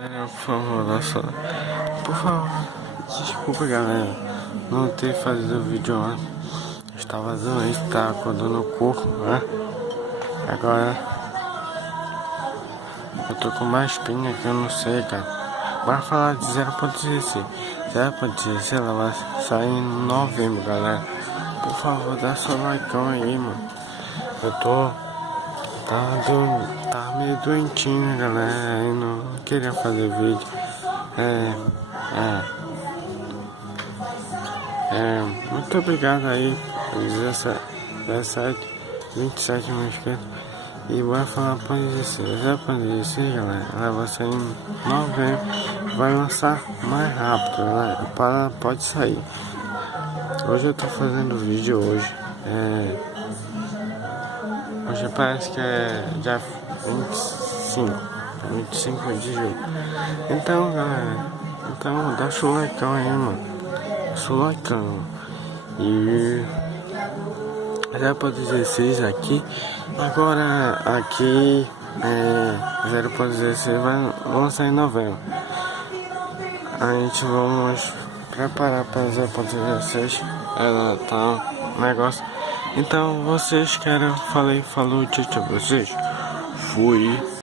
Por favor, dá só. Por favor, desculpa galera, não ter fazido o vídeo antes. Estava doente, estava acordando o corpo, né? Agora eu tô com mais espinha que eu não sei, cara. Bora falar de 0.16. 0.16 ela vai sair em novembro, galera. Por favor, dá seu like aí, mano. Eu tô. Tava meio doentinho, galera. Eu não queria fazer vídeo. Muito obrigado aí por 27 mil inscritos. E bora falar pra 16. Já pra 16, galera. Ela vai sair em novembro. Vai lançar mais rápido, galera. Pode sair. Hoje eu tô fazendo vídeo hoje. Hoje parece que é dia 25 de julho. Então, galera, dá seu like aí, mano. Seu like. E já para 16 aqui. Agora aqui 0.16 vai lançar em novembro. A gente vamos preparar para 0.16. Ela tá um negócio. Então vocês querem, falou, tchau, vocês. Fui.